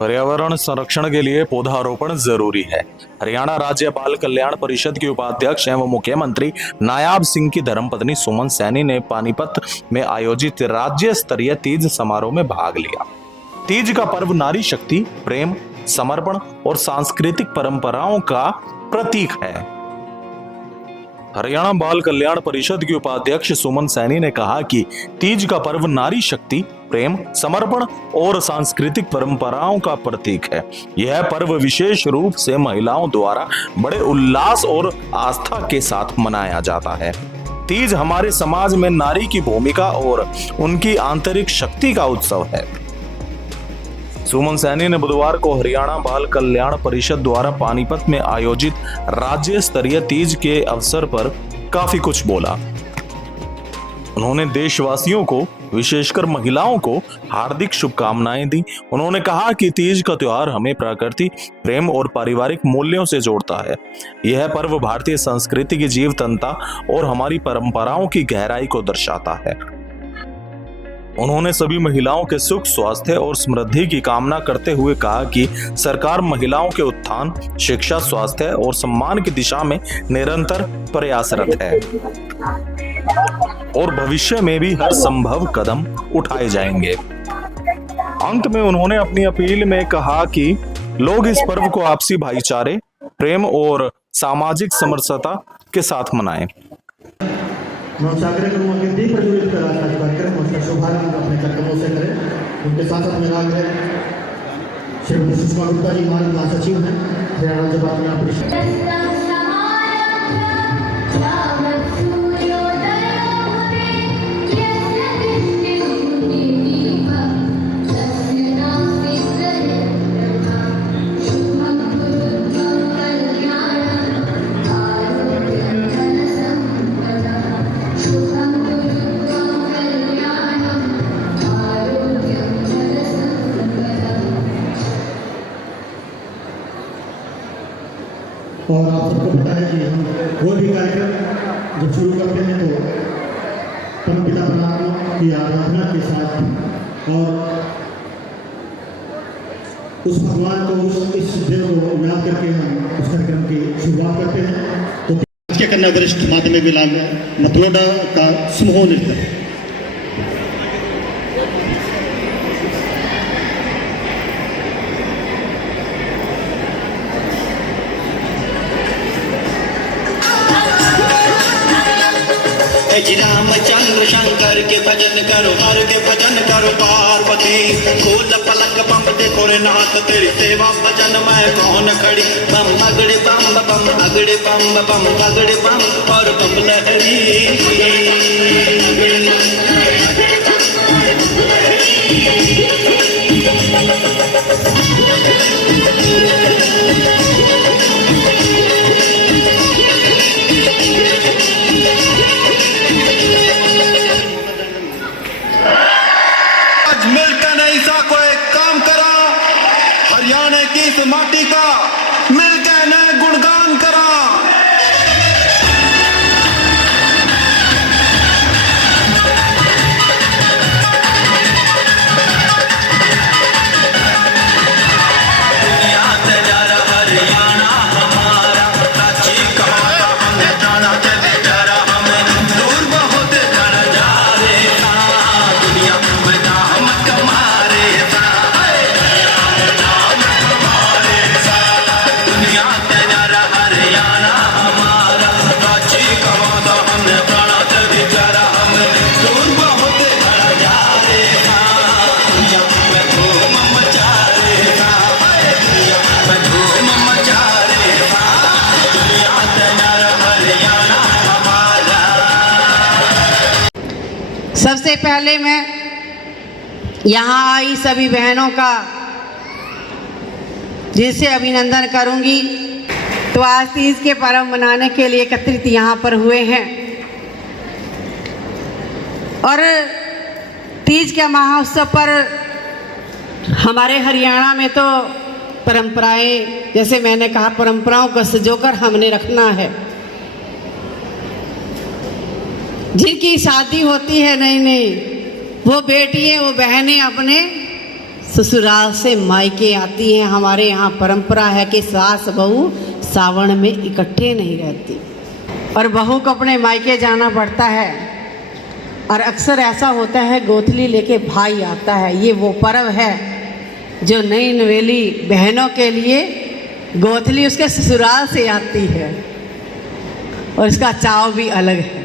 पर्यावरण संरक्षण के लिए पौधारोपण जरूरी है। हरियाणा राज्य बाल कल्याण परिषद के उपाध्यक्ष एवं मुख्यमंत्री नायाब सिंह की धर्मपत्नी सुमन सैनी ने पानीपत में आयोजित राज्य स्तरीय तीज समारोह में भाग लिया। तीज का पर्व नारी शक्ति, प्रेम, समर्पण और सांस्कृतिक परंपराओं का प्रतीक है। हरियाणा बाल कल्याण परिषद की उपाध्यक्ष सुमन सैनी ने कहा कि तीज का पर्व नारी शक्ति, प्रेम, समर्पण और सांस्कृतिक परंपराओं का प्रतीक है। यह पर्व विशेष रूप से महिलाओं द्वारा बड़े उल्लास और आस्था के साथ मनाया जाता है। तीज हमारे समाज में नारी की भूमिका और उनकी आंतरिक शक्ति का उत्सव है। सुमन सैनी ने बुधवार को हरियाणा बाल कल्याण परिषद द्वारा पानीपत में आयोजित राज्य स्तरीय तीज के अवसर पर काफी कुछ बोला। उन्होंने देशवासियों को, विशेषकर महिलाओं को हार्दिक शुभकामनाएं दी। उन्होंने कहा कि तीज का त्योहार हमें प्रकृति, प्रेम और पारिवारिक मूल्यों से जोड़ता है। यह पर्व भारतीय संस्कृति की जीवंतता और हमारी परंपराओं की गहराई को दर्शाता है। उन्होंने सभी महिलाओं के सुख, स्वास्थ्य और समृद्धि की कामना करते हुए कहा कि सरकार महिलाओं के उत्थान, शिक्षा, स्वास्थ्य और सम्मान की दिशा में निरंतर प्रयासरत है और भविष्य में भी हर संभव कदम उठाए जाएंगे। अंत में उन्होंने अपनी अपील में कहा कि लोग इस पर्व को आपसी भाईचारे, प्रेम और सामाजिक समरसता के साथ मनाएं। मैं उनसे आग्रह करूँगा कि दीप प्रज्वलित कर आज का जो कार्यक्रम उसका शुभारंभ अपने कार्यक्रमों से करें। उनके साथ साथ मेरा आग्रह श्रीमती सुषमा गुप्ता जी हमारे महासचिव हैं हरियाणा राज्य बाल कल्याण परिषद। और आप सबको पता है कि हम कोई भी कार्यक्रम जब शुरू करते हैं तो परमपिता परमात्मा की आराधना के साथ और उस भगवान को, इस देव को याद करके हम उस कार्यक्रम की शुरुआत करते हैं। तो राजकीय कन्या वरिष्ठ माध्यमिक विद्यालय मतलोडा का समूह नृत्य। रामचंद्र शंकर के भजन करो, हर के भजन करो पार्वती। खोल पलंग बम देखो रे नाथ, तेरी सेवा भजन मैं कौन खड़ी। बम अगड़े बम बम अगड़े बम बम अगड़े बम और बम लहरी। मिलकर ऐसा कोई काम करा, हरियाणा की इस माटी का मिलकर न गुणगान करा। दुनिया से जरा हरियाणा हमारा, प्राची कहा हमने जाना चले जरा हमें दूर बहुत कर जा रे। दुनिया में नाम कमारे सा, दुनिया से जरा हरियाणा हमारा, प्राची कहा हमने जाना चले जरा हमें दूर बहुत कर जा रे। दुनिया में धूम मचा रे, दुनिया में धूम मचा रे। दुनिया से जरा हरियाणा हमारा। सबसे पहले मैं यहाँ आई सभी बहनों का जिससे अभिनंदन करूंगी। तो आज तीज के पर्व मनाने के लिए एकत्रित यहाँ पर हुए हैं और तीज के महोत्सव पर हमारे हरियाणा में तो परंपराएं, जैसे मैंने कहा, परंपराओं को संजोकर हमने रखना है। जिनकी शादी होती है नई नई, वो बेटियां, वो बहनें अपने ससुराल से मायके आती हैं। हमारे यहाँ परंपरा है कि सास बहू सावन में इकट्ठे नहीं रहती और बहू को अपने मायके जाना पड़ता है। और अक्सर ऐसा होता है गोथली लेके भाई आता है। ये वो पर्व है जो नई नवेली बहनों के लिए गोथली उसके ससुराल से आती है और इसका चाव भी अलग है।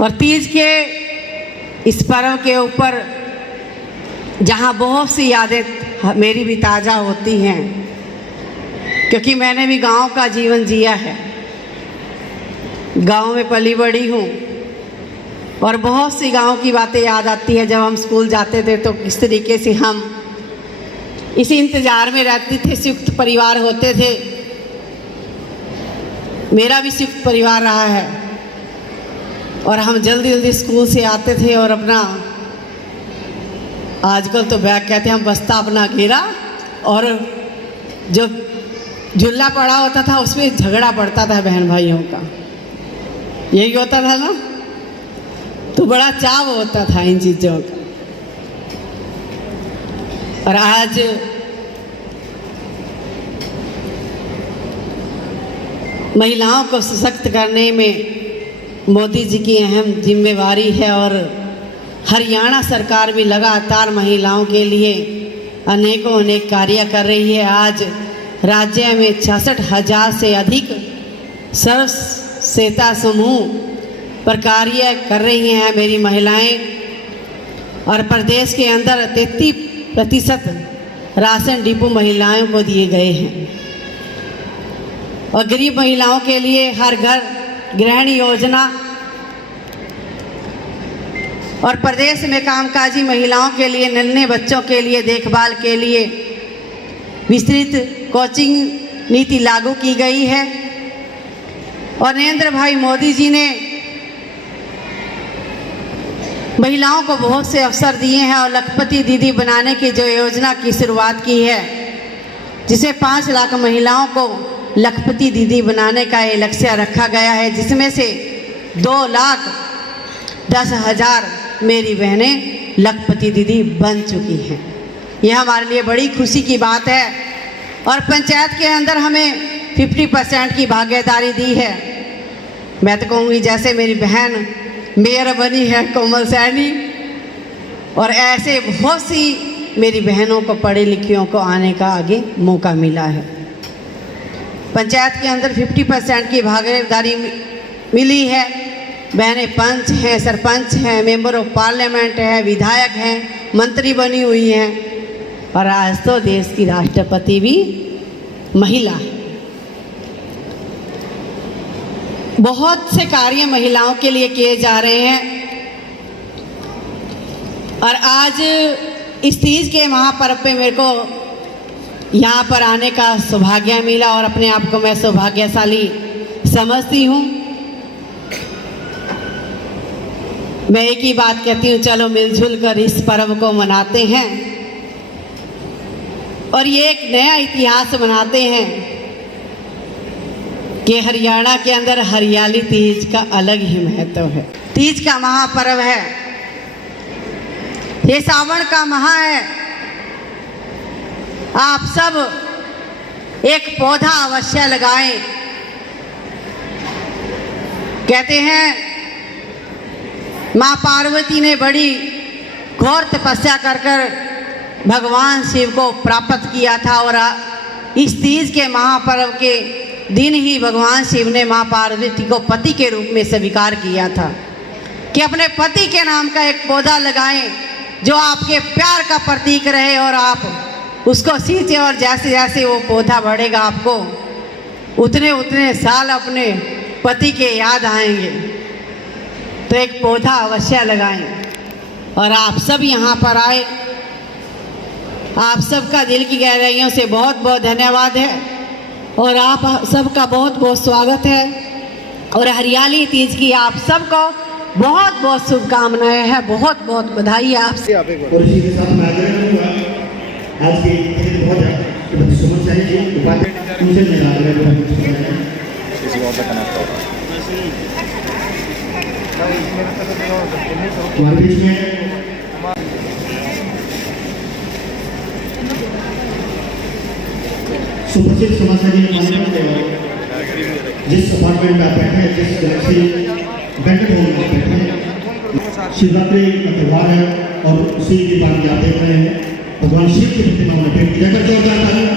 और तीज के इस पर्व के ऊपर जहाँ बहुत सी यादें मेरी भी ताज़ा होती हैं, क्योंकि मैंने भी गांव का जीवन जिया है, गांव में पली बड़ी हूँ और बहुत सी गांव की बातें याद आती है। जब हम स्कूल जाते थे तो किस तरीके से हम इसी इंतज़ार में रहते थे, संयुक्त परिवार होते थे। मेरा भी संयुक्त परिवार रहा है और हम जल्दी जल्दी स्कूल से आते थे और अपना, आजकल तो बैग कहते हैं हम, बस्ता अपना घेरा और जो झुल्ला पड़ा होता था उसमें झगड़ा पड़ता था बहन भाइयों का। यही होता था ना, तो बड़ा चाव होता था इन चीज़ों का। और आज महिलाओं को सशक्त करने में मोदी जी की अहम जिम्मेवारी है और हरियाणा सरकार भी लगातार महिलाओं के लिए अनेक कार्य कर रही है। आज राज्य में 66,000 से अधिक सर्व सहायता समूह पर कार्य कर रही हैं मेरी महिलाएं। और प्रदेश के अंदर 33% राशन डिपो महिलाओं को दिए गए हैं। और गरीब महिलाओं के लिए हर घर गृहिणी योजना और प्रदेश में कामकाजी महिलाओं के लिए, नन्हे बच्चों के लिए देखभाल के लिए विस्तृत कोचिंग नीति लागू की गई है। और नरेंद्र भाई मोदी जी ने महिलाओं को बहुत से अवसर दिए हैं और लखपति दीदी बनाने की जो योजना की शुरुआत की है, जिसे 5 लाख महिलाओं को लखपति दीदी बनाने का ये लक्ष्य रखा गया है, जिसमें से 2,10,000 मेरी बहनें लखपति दीदी बन चुकी हैं। यह हमारे लिए बड़ी खुशी की बात है। और पंचायत के अंदर हमें 50% की भागीदारी दी है। मैं तो कहूँगी जैसे मेरी बहन मेयर बनी है कोमल सैनी, और ऐसे बहुत सी मेरी बहनों को, पढ़े लिखियों को आने का आगे मौका मिला है। पंचायत के अंदर 50% की भागीदारी मिली है। बहनें पंच हैं, सरपंच हैं, मेंबर ऑफ पार्लियामेंट हैं, विधायक हैं, मंत्री बनी हुई हैं और आज तो देश की राष्ट्रपति भी महिला है। बहुत से कार्य महिलाओं के लिए किए जा रहे हैं। और आज इस तीज के महापर्व पे मेरे को यहाँ पर आने का सौभाग्य मिला और अपने आप को मैं सौभाग्यशाली समझती हूँ। मैं एक ही बात कहती हूँ, चलो मिलजुल कर इस पर्व को मनाते हैं और ये एक नया इतिहास बनाते हैं कि हरियाणा के अंदर हरियाली तीज का अलग ही महत्व है। तीज का महापर्व है, ये सावन का माह है। आप सब एक पौधा अवश्य लगाएं। कहते हैं माँ पार्वती ने बड़ी घोर तपस्या कर भगवान शिव को प्राप्त किया था और इस तीज के महापर्व के दिन ही भगवान शिव ने माँ पार्वती को पति के रूप में स्वीकार किया था कि अपने पति के नाम का एक पौधा लगाएं जो आपके प्यार का प्रतीक रहे और आप उसको सींचे और जैसे जैसे वो पौधा बढ़ेगा आपको उतने उतने साल अपने पति के याद आएंगे। तो एक पौधा अवश्य लगाएं। और आप सब यहाँ पर आए, आप सबका दिल की गहराइयों से बहुत बहुत धन्यवाद है और आप सबका बहुत बहुत स्वागत है। और हरियाली तीज की आप सबको बहुत बहुत शुभकामनाएं हैं, बहुत बहुत बधाई है आपसे। और इसी के साथ मैं आग्रह करूँगा आज के दिन बहुत है कि बच्चे सुमन सैनी जी उपाध्याय उनसे मेरा आग्रह है हमारे बीच में सुप्रसिद्ध समाजसेवी मान्यता और जिस अपार्टमेंट में आप बैठे हैं, जिस गैलेक्सी बैंकेट हॉल में बैठे हैं, शिवरात्रि का त्यौहार है और उसी दीपावली आप देख रहे हैं। भगवान शिव की प्रतिमा में भेंट किया जाकर जोरदार तालियां।